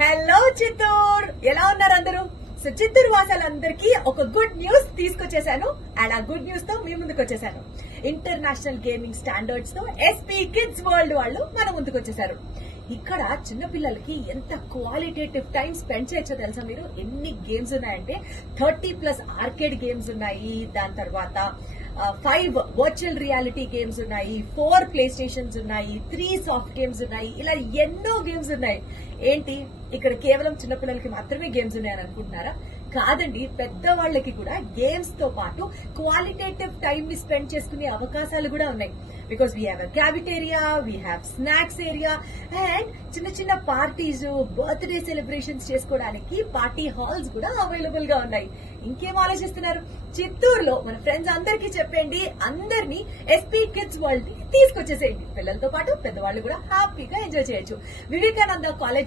Hello Chittoor, ఎలా ఉన్నారు అందరూ? సో చిత్తూరు వాసాలందరికీ ఒక గుడ్ న్యూస్ తీసుకొచ్చేసాను. అండ్ ఆ గుడ్ న్యూస్ తో మీ ముందుకు వచ్చేసాను. ఇంటర్నేషనల్ గేమింగ్ స్టాండర్డ్స్ తో ఎస్పీ కిడ్స్ వరల్డ్ వాళ్ళు మన ముందుకు వచ్చేసారు. ఇక్కడ చిన్నపిల్లలకి ఎంత క్వాలిటేటివ్ టైం స్పెండ్ చేయొచ్చో తెలుసా మీరు? ఎన్ని గేమ్స్ ఉన్నాయంటే 30+ ఆర్కేడ్ గేమ్స్ ఉన్నాయి. దాని తర్వాత 5 వర్చువల్ రియాలిటీ గేమ్స్ ఉన్నాయి, 4 ప్లే స్టేషన్స్ ఉన్నాయి, 3 సాఫ్ట్ గేమ్స్ ఉన్నాయి. ఇలా ఎన్నో గేమ్స్ ఉన్నాయి. ఏంటి ఇక్కడ కేవలం చిన్నపిల్లలకి మాత్రమే గేమ్స్ ఉన్నాయని అనుకుంటున్నారా? కాదండి, పెద్దవాళ్ళకి కూడా గేమ్స్ తో పాటు క్వాలిటేటివ్ టైం ని స్పెండ్ చేసుకునే అవకాశాలు కూడా ఉన్నాయి. Because we have a cafeteria, we have snacks area, and చిన్న చిన్న పార్టీస్, బర్త్డే సెలబ్రేషన్స్ చేసుకోవడానికి పార్టీ హాల్స్ కూడా అవైలబుల్ గా ఉన్నాయి. ఇంకేం ఆలోచిస్తున్నారు? చిత్తూరులో మన ఫ్రెండ్స్ అందరికీ చెప్పండి, అందరినీ ఎస్పీ కిడ్స్ వరల్డ్ కి తీసుకొచ్చేసేయండి. పిల్లలతో పాటు పెద్దవాళ్ళు కూడా హ్యాపీగా ఎంజాయ్ చేయొచ్చు. వివేకానంద కాలేజ్